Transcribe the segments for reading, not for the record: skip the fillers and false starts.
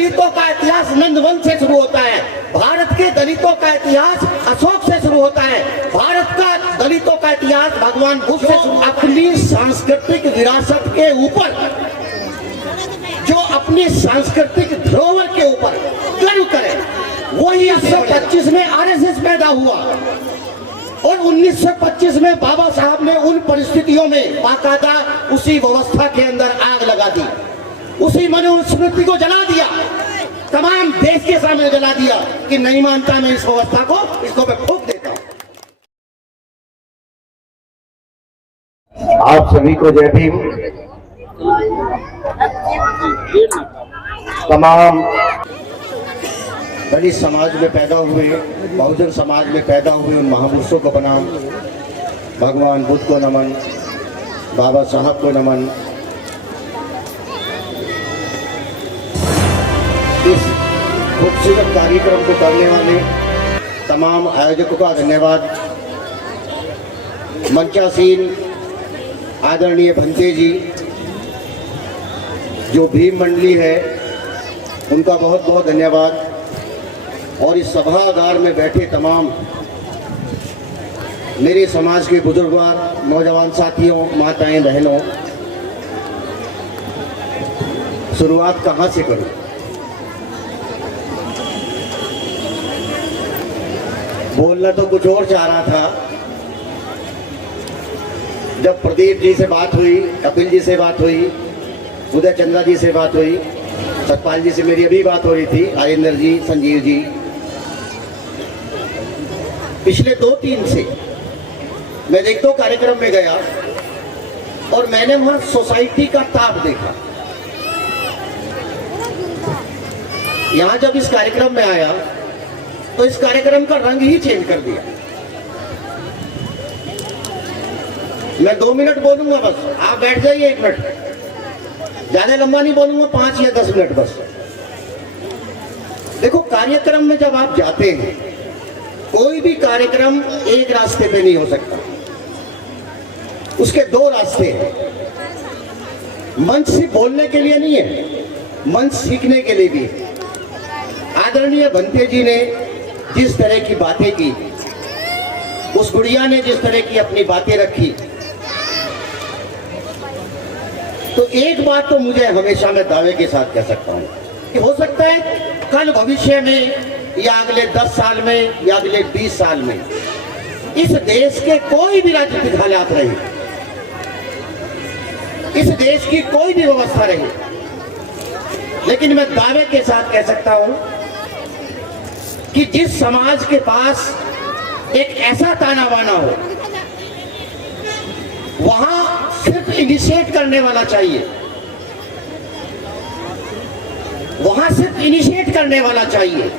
दलितों का इतिहास नंदवंश से शुरू होता है। भारत के दलितों का इतिहास अशोक से शुरू होता है। भारत का दलितों का इतिहास भगवान बुद्ध से शुरू। अपनी सांस्कृतिक विरासत के ऊपर, जो अपनी सांस्कृतिक धरोहर के ऊपर गर्व करे, वही 1925 में आरएसएस पैदा हुआ और 1925 में बाबा साहब ने उन परिस्थितियों में बाकायदा उसी व्यवस्था के अंदर आग लगा दी, उसी मनुस्मृति को जला दिया, तमाम देश के सामने जला दिया कि नहीं मानता मैं इस व्यवस्था को, इसको मैं फूंक देता हूं। आप सभी को जय भीम। तमाम दलित समाज में पैदा हुए, बहुजन समाज में पैदा हुए उन महापुरुषों को प्रणाम, भगवान बुद्ध को नमन, बाबा साहब को नमन। इस खूबसूरत कार्यक्रम को करने वाले तमाम आयोजकों का धन्यवाद। मंचासीन आदरणीय भंते जी, जो भीम मंडली है, उनका बहुत बहुत धन्यवाद। और इस सभागार में बैठे तमाम मेरे समाज के बुजुर्गवार, नौजवान साथियों, माताएं, बहनों, शुरुआत कहाँ से करूं? बोलना तो कुछ और चाह रहा था। जब प्रदीप जी से बात हुई, कपिल जी से बात हुई, उदय चंद्रा जी से बात हुई, सतपाल जी से मेरी अभी बात हो रही थी, आरिंदर जी, संजीव जी, पिछले 2-3 से मैं एक दो कार्यक्रम में गया और मैंने वहां सोसाइटी का ताप देखा। यहां जब इस कार्यक्रम में आया तो इस कार्यक्रम का रंग ही चेंज कर दिया। मैं 2 मिनट बोलूंगा बस, आप बैठ जाइए 1 मिनट, ज्यादा लंबा नहीं बोलूंगा, 5 या 10 मिनट बस। देखो, कार्यक्रम में जब आप जाते हैं, कोई भी कार्यक्रम एक रास्ते पे नहीं हो सकता, उसके 2 रास्ते हैं। मंच सिर्फ बोलने के लिए नहीं है, मंच सीखने के लिए भी है। आदरणीय भंते जी ने जिस तरह की बातें की, उस गुड़िया ने जिस तरह की अपनी बातें रखी, तो एक बात तो मुझे हमेशा मैं दावे के साथ कह सकता हूं कि हो सकता है कल भविष्य में या अगले 10 साल में या अगले 20 साल में इस देश के कोई भी राजनीतिक हालात रहे, इस देश की कोई भी व्यवस्था रही, लेकिन मैं दावे के साथ कह सकता हूं कि जिस समाज के पास एक ऐसा ताना बाना हो, वहां सिर्फ इनिशिएट करने वाला चाहिए, वहां सिर्फ इनिशिएट करने वाला चाहिए,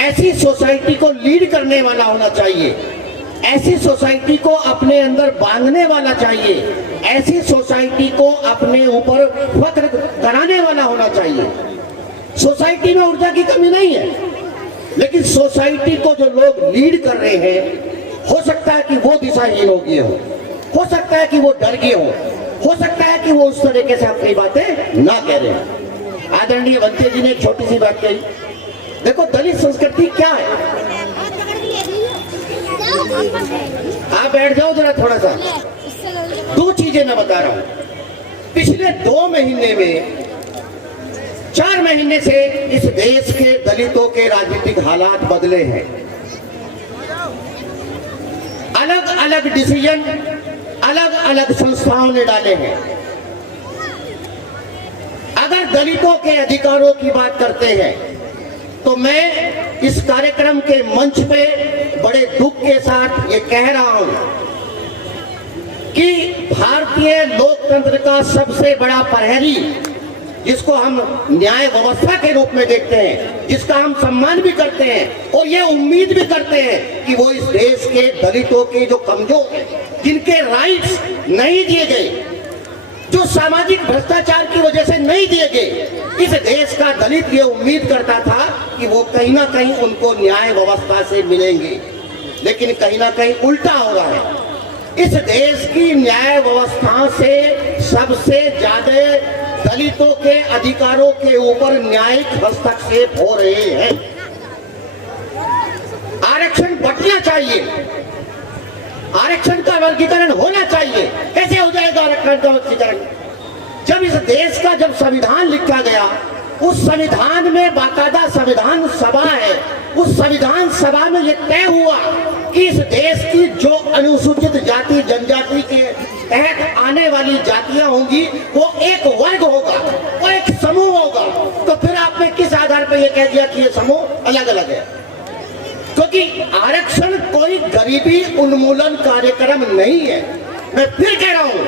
ऐसी सोसाइटी को लीड करने वाला होना चाहिए, ऐसी सोसाइटी को अपने अंदर बांधने वाला चाहिए, ऐसी सोसाइटी को अपने ऊपर फख्र कराने वाला होना चाहिए। सोसाइटी में ऊर्जा की कमी नहीं है, लेकिन सोसाइटी को जो लोग लीड कर रहे हैं, हो सकता है कि वो दिशाहीन हो गए हो सकता है कि वो डर गए हो सकता है कि वो उस तरीके से अपनी बातें ना कह रहे हैं। आदरणीय भंते जी ने एक छोटी सी बात कही। देखो, दलित संस्कृति क्या है, आप बैठ जाओ जरा थोड़ा सा। 2 चीजें मैं बता रहा हूं। पिछले 2 महीने में, 4 महीने से इस देश के दलितों के राजनीतिक हालात बदले हैं। अलग अलग डिसीजन अलग अलग संस्थाओं ने डाले हैं। अगर दलितों के अधिकारों की बात करते हैं तो मैं इस कार्यक्रम के मंच पे बड़े दुख के साथ ये कह रहा हूं कि भारतीय लोकतंत्र का सबसे बड़ा प्रहरी, जिसको हम न्याय व्यवस्था के रूप में देखते हैं, जिसका हम सम्मान भी करते हैं और ये उम्मीद भी करते हैं कि वो इस देश के दलितों के जो कमजोर, जिनके राइट्स नहीं दिए गए, जो सामाजिक भ्रष्टाचार की वजह से नहीं दिए गए, इस देश का दलित ये उम्मीद करता था कि वो कहीं ना कहीं उनको न्याय व्यवस्था से मिलेंगे, लेकिन कहीं ना कहीं उल्टा हो रहा है। इस देश की न्याय व्यवस्था से सबसे ज्यादा दलितों के अधिकारों के ऊपर न्यायिक हस्तक्षेप हो रहे हैं। आरक्षण बंटना चाहिए, आरक्षण का वर्गीकरण होना चाहिए। कैसे हो जाएगा आरक्षण का वर्गीकरण? जब इस देश का जब संविधान लिखा गया, उस संविधान में बाकायदा संविधान सभा है। उस संविधान सभा में यह तय हुआ कि इस देश की जो अनुसूचित जाति जनजाति के तहत आने वाली जातियां होंगी वो एक वर्ग होगा, वो एक समूह होगा। तो फिर आपने किस आधार पर यह कह दिया कि ये समूह अलग अलग है? क्योंकि आरक्षण कोई गरीबी उन्मूलन कार्यक्रम नहीं है। मैं फिर कह रहा हूं,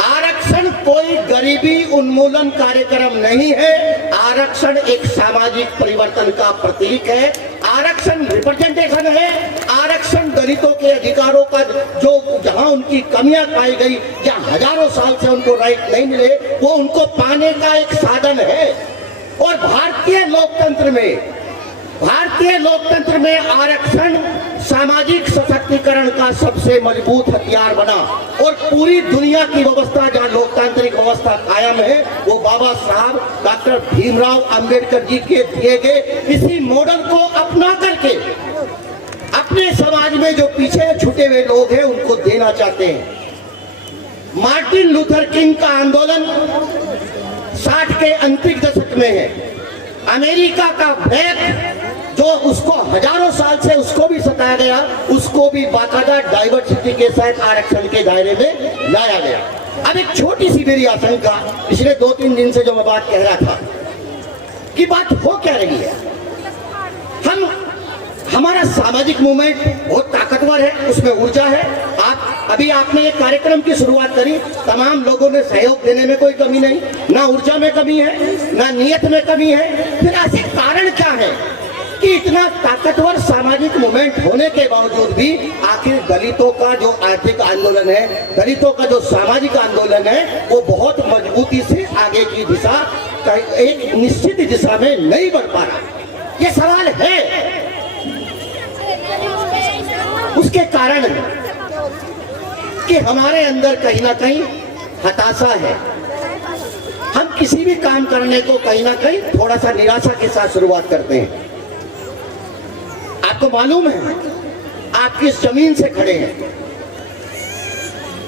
आरक्षण कोई गरीबी उन्मूलन कार्यक्रम नहीं है। आरक्षण एक सामाजिक परिवर्तन का प्रतीक है। आरक्षण रिप्रेजेंटेशन है। आरक्षण दलितों के अधिकारों का जो जहां उनकी कमियां पाई गई, जहां हजारों साल से उनको राइट नहीं मिले, वो उनको पाने का एक साधन है। और भारतीय लोकतंत्र में आरक्षण सामाजिक सशक्तिकरण का सबसे मजबूत हथियार बना। और पूरी दुनिया की व्यवस्था जहां लोकतांत्रिक व्यवस्था कायम है, वो बाबा साहब डॉक्टर भीमराव अंबेडकर जी के दिए गए इसी मॉडल को अपना करके अपने समाज में जो पीछे छूटे हुए लोग हैं उनको देना चाहते हैं। मार्टिन लूथर किंग का आंदोलन 60 के अंतिम दशक में है। अमेरिका का ब्लैक जो उसको हजारों साल से उसको भी सताया गया, उसको भी बाकायदा डाइवर्सिटी के साथ आरक्षण के दायरे में लाया गया। अब एक छोटी सी मेरी आशंका, पिछले 2-3 दिन से जो मैं बात कह रहा था कि बात हो क्या रही है, हमारा सामाजिक मूवमेंट बहुत ताकतवर है, उसमें ऊर्जा है। अभी आपने एक कार्यक्रम की शुरुआत करी, तमाम लोगों ने सहयोग देने में कोई कमी नहीं, ना ऊर्जा में कमी है, ना नियत में कमी है। फिर ऐसे कारण क्या है कि इतना ताकतवर सामाजिक मूवमेंट होने के बावजूद भी आखिर दलितों का जो आर्थिक आंदोलन है, दलितों का जो सामाजिक आंदोलन है, वो बहुत मजबूती से आगे की दिशा एक निश्चित दिशा में नहीं बढ़ पा रहा? ये सवाल है। उसके कारण कि हमारे अंदर कहीं ना कहीं हताशा है। हम किसी भी काम करने को कहीं ना कहीं थोड़ा सा निराशा के साथ शुरुआत करते हैं। आपको मालूम है, आप किस जमीन से खड़े हैं।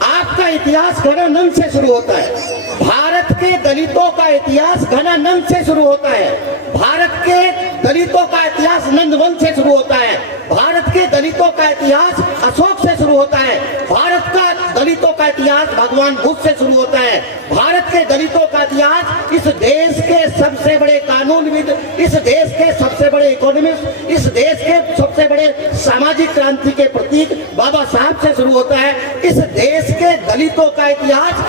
आपका इतिहास घनानंद से शुरू होता है। भारत के दलितों का इतिहास घनानंद से शुरू होता है। भारत के दलितों का इतिहास नंदवंश से शुरू होता है। भारत के दलितों का इतिहास अशोक से शुरू होता है। भारत का दलितों का इतिहास भगवान बुद्ध से शुरू होता है। भारत के दलितों का इतिहास इस देश के सबसे बड़े कानूनविद, इस देश के सबसे बड़े इकोनॉमिस्ट, इस देश के सबसे बड़े सामाजिक क्रांति के प्रतीक बाबा साहब से शुरू होता है। इस देश के दलितों का इतिहास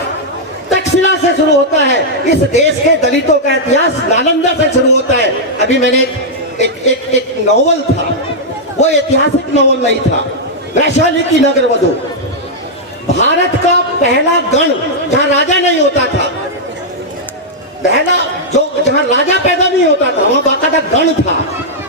तक्षशिला से शुरू होता है। इस देश के दलितों का इतिहास नालंदा से शुरू होता है। अभी मैंने एक नॉवल था, वो ऐतिहासिक नॉवल नहीं था, वैशाली की नगरवधु। भारत का पहला गण जहां राजा नहीं होता था, पहला जो जहां राजा पैदा नहीं होता था, वहां बाकायदा गण था।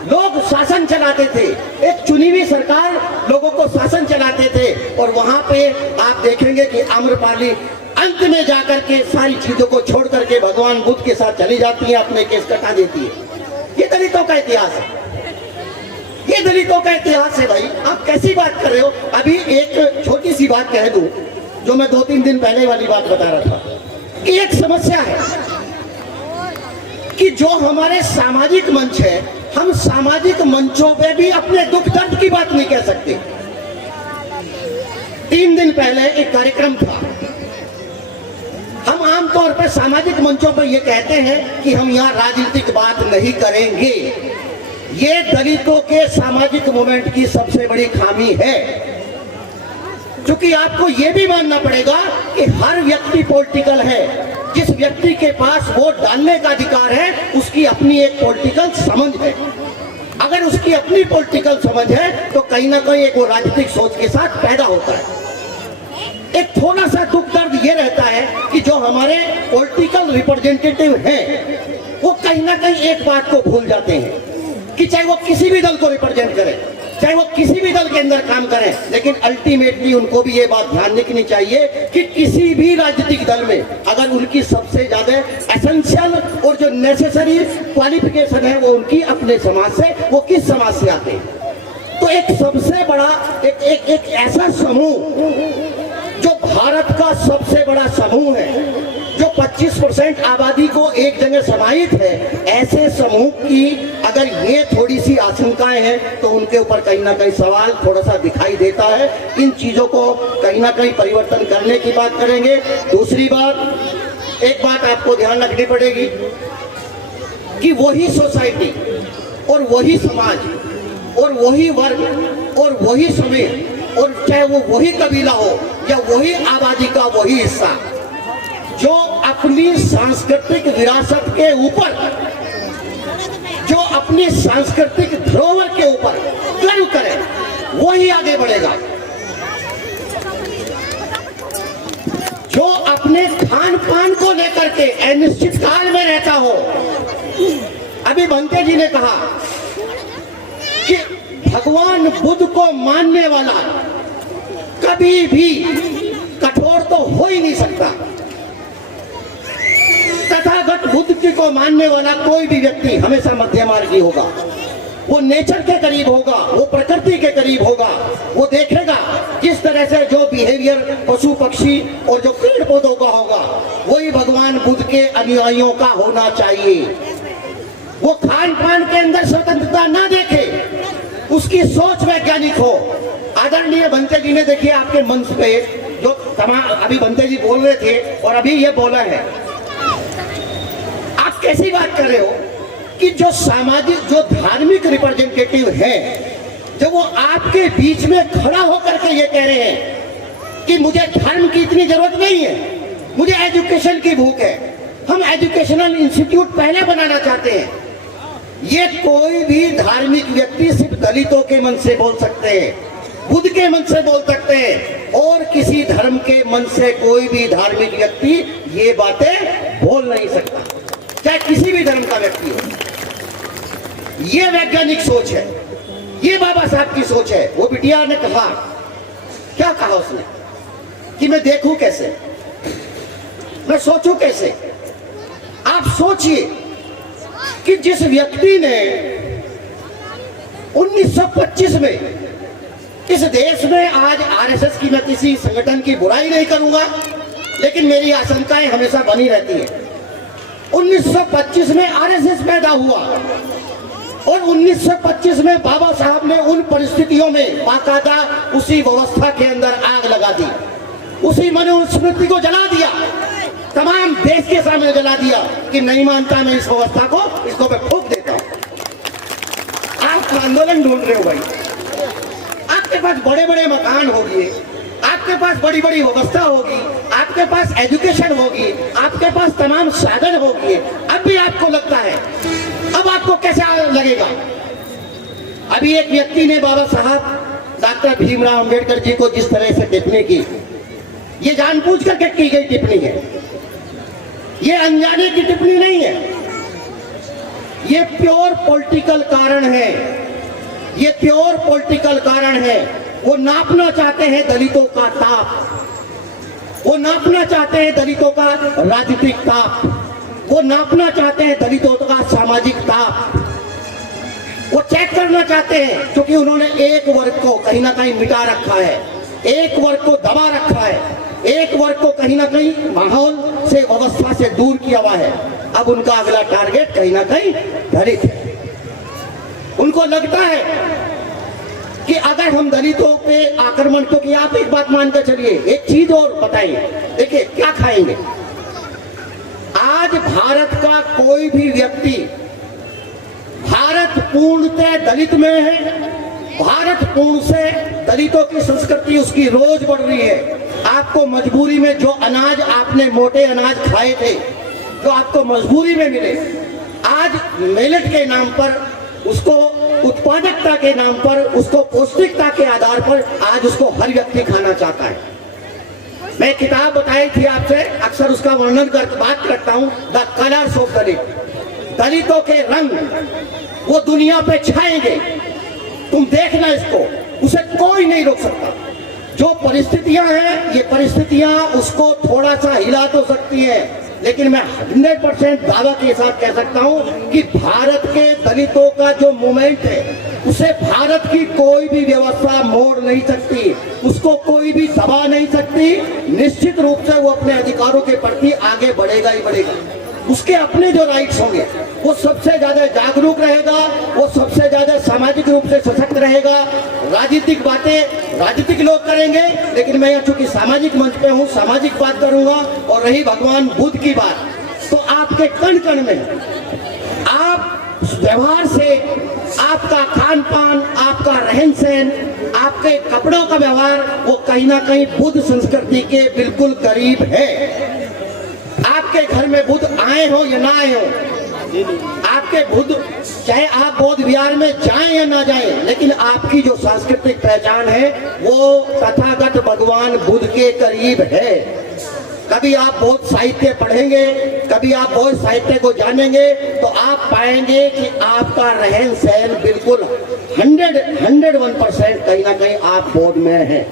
लोग शासन चलाते थे, एक चुनी हुई सरकार लोगों को शासन चलाते थे। और वहां पे आप देखेंगे कि आम्रपाली अंत में जाकर के सारी चीजों को छोड़ करके भगवान बुद्ध के साथ चली जाती है, अपने केस कटा देती है। ये दलितों का इतिहास है, ये दलितों का इतिहास है। भाई आप कैसी बात कर रहे हो? अभी एक छोटी सी बात कह दूं, जो मैं 2-3 दिन पहले वाली बात बता रहा था कि एक समस्या है कि जो हमारे सामाजिक मंच है, हम सामाजिक मंचों पे भी अपने दुख दर्द की बात नहीं कह सकते। 3 दिन पहले एक कार्यक्रम था। हम आमतौर पर सामाजिक मंचों पर यह कहते हैं कि हम यहाँ राजनीतिक बात नहीं करेंगे। ये दलितों के सामाजिक मूवमेंट की सबसे बड़ी खामी है, क्योंकि आपको यह भी मानना पड़ेगा कि हर व्यक्ति पॉलिटिकल है। जिस व्यक्ति के पास वोट डालने का अधिकार है, उसकी अपनी एक पॉलिटिकल समझ है। अगर उसकी अपनी पॉलिटिकल समझ है तो कहीं ना कहीं एक वो राजनीतिक सोच के साथ पैदा होता है। एक थोड़ा सा दुख दर्द ये रहता है कि जो हमारे पॉलिटिकल रिप्रेजेंटेटिव हैं, वो कहीं ना कहीं एक बात को भूल जाते हैं कि चाहे वो किसी भी दल को रिप्रेजेंट करें, चाहे वो किसी भी दल के अंदर काम करें, लेकिन अल्टीमेटली उनको भी ये बात ध्यान रखनी चाहिए कि किसी भी राजनीतिक दल में अगर उनकी सबसे ज्यादा एसेंशियल और जो नेसेसरी क्वालिफिकेशन है वो उनकी अपने समाज से, वो किस समाज से आते हैं। तो एक सबसे बड़ा एक ऐसा समूह जो भारत का सबसे बड़ा समूह है, जो 25% आबादी को एक जगह समाहित है, ऐसे समूह की अगर ये थोड़ी सी आशंकाएं हैं तो उनके ऊपर कहीं ना कहीं सवाल थोड़ा सा दिखाई देता है। इन चीजों को कहीं ना कहीं परिवर्तन करने की बात करेंगे। दूसरी बात, एक बात आपको ध्यान रखनी पड़ेगी कि वही सोसाइटी और वही समाज और वही वर्ग और वही समूह, और चाहे वो वही कबीला हो या वही आबादी का वही हिस्सा, जो अपनी सांस्कृतिक विरासत के ऊपर, जो अपनी सांस्कृतिक धरोहर के ऊपर गर्व करे, वही आगे बढ़ेगा। जो अपने खान पान को लेकर के अनिश्चित काल में रहता हो। अभी भंते जी ने कहा कि भगवान बुद्ध को मानने वाला कभी भी कठोर तो हो ही नहीं सकता। तथागत बुद्ध जी को मानने वाला कोई भी व्यक्ति हमेशा मध्यमार्गी होगा। वो नेचर के करीब होगा, वो प्रकृति के करीब होगा। वो देखेगा किस तरह से जो बिहेवियर पशु पक्षी और जो पेड़ पौधों का होगा, वही भगवान बुद्ध के अनुयायियों का होना चाहिए। वो खान पान के अंदर स्वतंत्रता ना देखे, उसकी सोच वैज्ञानिक हो। आदरणीय भंते जी ने देखिए आपके मंच पे जो तमाम अभी भंते जी बोल रहे थे और अभी ये बोला है, आप कैसी बात कर रहे हो कि जो सामाजिक, जो धार्मिक रिप्रेजेंटेटिव है, जब वो आपके बीच में खड़ा होकर के ये कह रहे हैं कि मुझे धर्म की इतनी जरूरत नहीं है, मुझे एजुकेशन की भूख है, हम एजुकेशनल इंस्टीट्यूट पहले बनाना चाहते हैं। ये कोई भी धार्मिक व्यक्ति सिर्फ दलितों के मन से बोल सकते हैं, बुद्ध के मन से बोल सकते हैं, और किसी धर्म के मन से कोई भी धार्मिक व्यक्ति ये बातें बोल नहीं सकता, चाहे किसी भी धर्म का व्यक्ति हो। ये वैज्ञानिक सोच है, ये बाबा साहब की सोच है। वो बिटिया ने कहा, क्या कहा उसने कि मैं देखूं कैसे, मैं सोचूं कैसे। आप सोचिए कि जिस व्यक्ति ने 1925 में इस देश में, आज आरएसएस की, मैं किसी संगठन की बुराई नहीं करूंगा, लेकिन मेरी आशंकाएं हमेशा बनी रहती है। 1925 में आरएसएस पैदा हुआ और 1925 में बाबा साहब ने उन परिस्थितियों में बाकायदा उसी व्यवस्था के अंदर आग लगा दी, उसी मनुस्मृति को जला दिया, तमाम देश के सामने जला दिया कि नहीं मानता मैं इस व्यवस्था को, इसको मैं फूंक देता हूं। आप आंदोलन ढूंढ रहे हो भाई, आपके पास बड़े बड़े मकान होंगे, आपके पास बड़ी बड़ी व्यवस्था होगी, आपके पास एजुकेशन होगी, आपके पास तमाम साधन होंगे, अब भी आपको लगता है, अब आपको कैसा लगेगा। अभी एक व्यक्ति ने बाबा साहब डॉक्टर भीमराव अंबेडकर जी को जिस तरह से टिप्पणी की, ये जानबूझ करके की गई टिप्पणी है, ये अनजाने की टिप्पणी नहीं है, ये प्योर पॉलिटिकल कारण है, ये प्योर पॉलिटिकल कारण है। वो नापना चाहते हैं दलितों का ताप, वो नापना चाहते हैं दलितों का राजनीतिक ताप, वो नापना चाहते हैं दलितों का सामाजिक ताप, वो चेक करना चाहते हैं, क्योंकि उन्होंने एक वर्ग को कहीं ना कहीं मिटा रखा है, एक वर्ग को दबा रखा है, एक वर्ग को कहीं ना कहीं माहौल से, व्यवस्था से दूर किया हुआ है। अब उनका अगला टारगेट कहीं ना कहीं दलित है। उनको लगता है कि अगर हम दलितों पे आक्रमण, क्योंकि आप एक बात मानकर चलिए, एक चीज और बताइए, देखिए क्या खाएंगे। आज भारत का कोई भी व्यक्ति, भारत पूर्णतः दलित में है, भारत पूर्ण से दलितों की संस्कृति उसकी रोज बढ़ रही है। आपको मजबूरी में जो अनाज आपने मोटे अनाज खाए थे, जो आपको मजबूरी में मिले, आज मिलेट के नाम पर, उसको उत्पादकता के नाम पर, उसको पौष्टिकता के आधार पर आज उसको हर व्यक्ति खाना चाहता है। मैं किताब बताई थी आपसे, अक्सर उसका वर्णन कर बात करता हूं, द कलर्स ऑफ दलित। दलितों के रंग वो दुनिया पे छाएंगे, तुम देखना इसको, उसे कोई नहीं रोक सकता। जो परिस्थितियां हैं, ये परिस्थितियां उसको थोड़ा सा हिला तो सकती है, लेकिन मैं 100% दावा के साथ कह सकता हूं कि भारत के दलितों का जो मूवमेंट है, उसे भारत की कोई भी व्यवस्था मोड़ नहीं सकती, उसको कोई भी दबा नहीं सकती। निश्चित रूप से वो अपने अधिकारों के प्रति आगे बढ़ेगा ही बढ़ेगा। उसके अपने जो राइट्स होंगे, वो सबसे ज्यादा जागरूक रहेगा, वो सबसे ज्यादा सामाजिक रूप से सशक्त रहेगा। राजनीतिक बातें राजनीतिक लोग करेंगे, लेकिन मैं यहाँ चूंकि सामाजिक मंच पे हूँ, सामाजिक बात करूंगा। और रही भगवान बुद्ध की बात, तो आपके कण कण में, आप व्यवहार से, आपका खान पान, आपका रहन सहन, आपके कपड़ों का व्यवहार, वो कहीं ना कहीं बुद्ध संस्कृति के बिल्कुल करीब है। आपके घर में बुद्ध आए हो या ना आए हो, आपके बुद्ध, चाहे आप बौद्ध विहार में जाएं या ना जाएं, लेकिन आपकी जो सांस्कृतिक पहचान है वो तथागत भगवान बुद्ध के करीब है। कभी आप बौद्ध साहित्य पढ़ेंगे, कभी आप बौद्ध साहित्य को जानेंगे, तो आप पाएंगे कि आपका रहन सहन बिल्कुल 101% कहीं ना कहीं आप बौद्ध में है।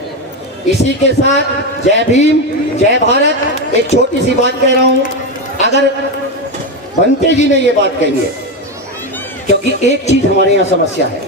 इसी के साथ जय भीम, जय भारत। एक छोटी सी बात कह रहा हूं, अगर बनते जी ने ये बात कही है, क्योंकि एक चीज हमारे यहाँ समस्या है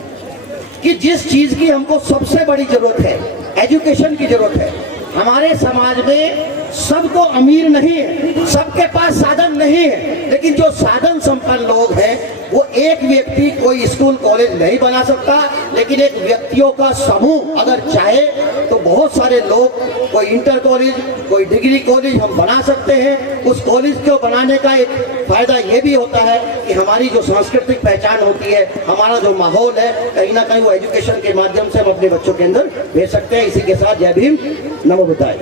कि जिस चीज की हमको सबसे बड़ी जरूरत है, एजुकेशन की जरूरत है। हमारे समाज में सबको अमीर नहीं है, सबके पास साधन नहीं है, लेकिन जो साधन संपन्न लोग हैं, वो एक व्यक्ति कोई स्कूल कॉलेज नहीं बना सकता, लेकिन एक व्यक्तियों का समूह अगर चाहे तो बहुत सारे लोग, कोई इंटर कॉलेज, कोई डिग्री कॉलेज हम बना सकते हैं। उस कॉलेज को बनाने का एक फायदा ये भी होता है कि हमारी जो सांस्कृतिक पहचान होती है, हमारा जो माहौल है, कहीं ना कहीं वो एजुकेशन के माध्यम से हम अपने बच्चों के अंदर भेज सकते हैं। इसी के साथ जय भीम, नमो बुद्धाय।